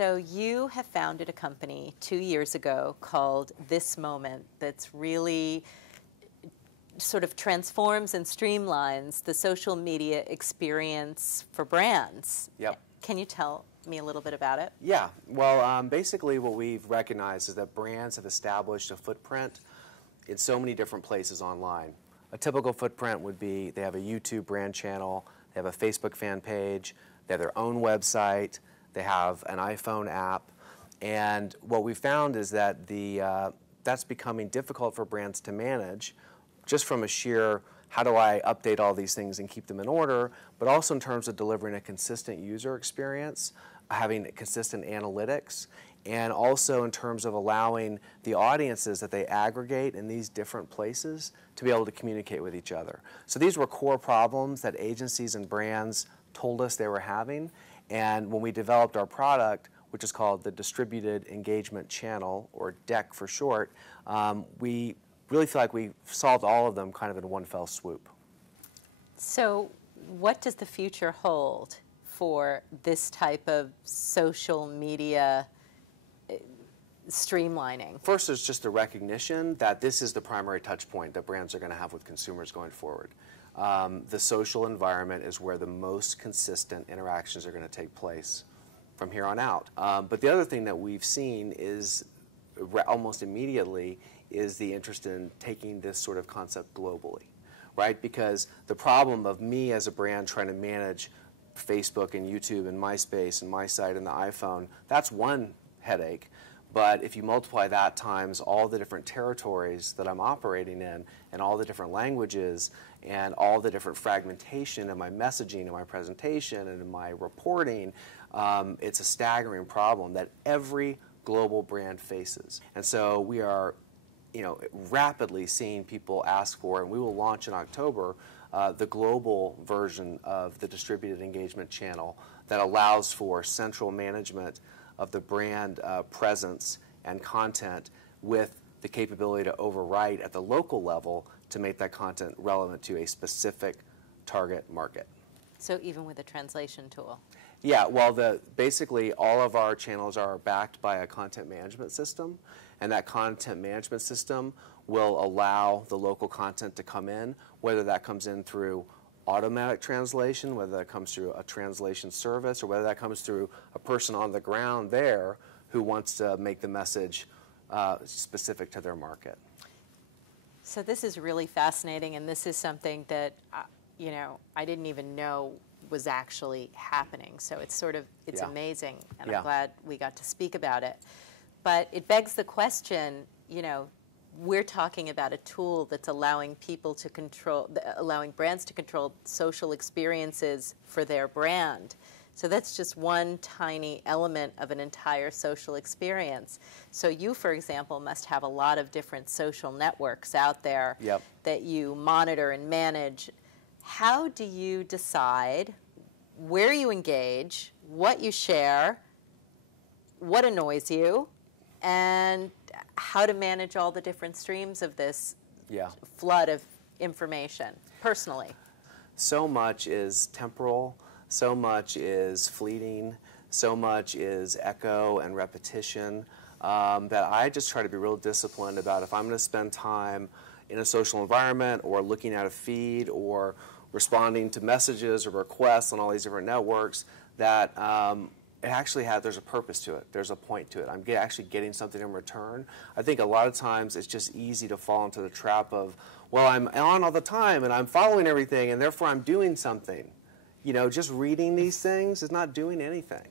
So you have founded a company 2 years ago called This Moment that's really sort of transforms and streamlines the social media experience for brands. Yep. Can you tell me a little bit about it? Yeah. Well, basically what we've recognized is that brands have established a footprint in so many different places online. A typical footprint would be they have a YouTube brand channel, they have a Facebook fan page, they have their own website, they have an iPhone app, and what we found is that that's becoming difficult for brands to manage, just from a sheer how do I update all these things and keep them in order, but also in terms of delivering a consistent user experience, having consistent analytics, and also in terms of allowing the audiences that they aggregate in these different places to be able to communicate with each other. So these were core problems that agencies and brands told us they were having, and when we developed our product, which is called the Distributed Engagement Channel, or DEC for short, we really feel like we solved all of them kind of in one fell swoop. So what does the future hold for this type of social media streamlining? First, there's just the recognition that this is the primary touch point that brands are going to have with consumers going forward. The social environment is where the most consistent interactions are going to take place from here on out. But the other thing that we've seen is almost immediately is the interest in taking this sort of concept globally, right? Because the problem of me as a brand trying to manage Facebook and YouTube and MySpace and my site and the iPhone, that's one headache. But if you multiply that times all the different territories that I'm operating in and all the different languages and all the different fragmentation in my messaging and my presentation and in my reporting, it's a staggering problem that every global brand faces. And so we are rapidly seeing people ask for, and we will launch in October, the global version of the Distributed Engagement Channel that allows for central management of the brand presence and content with the capability to overwrite at the local level to make that content relevant to a specific target market. So even with a translation tool? Yeah, well, basically all of our channels are backed by a content management system, and that content management system will allow the local content to come in, whether that comes in through automatic translation, whether that comes through a translation service, or whether that comes through a person on the ground there who wants to make the message specific to their market. So this is really fascinating, and this is something that I didn't even know was actually happening. So it's Yeah. amazing, and Yeah. I'm glad we got to speak about it. But it begs the question, we're talking about a tool that's allowing allowing brands to control social experiences for their brand. So that's just one tiny element of an entire social experience. So you, for example, must have a lot of different social networks out there Yep. that you monitor and manage. How do you decide where you engage, what you share, what annoys you, and how to manage all the different streams of this flood of information personally? So much is temporal, so much is fleeting, so much is echo and repetition, that I just try to be real disciplined about if I'm going to spend time in a social environment or looking at a feed or responding to messages or requests on all these different networks, that there's a purpose to it. There's a point to it. I'm actually getting something in return. I think a lot of times it's just easy to fall into the trap of, well, I'm on all the time and I'm following everything and therefore I'm doing something. Just reading these things is not doing anything.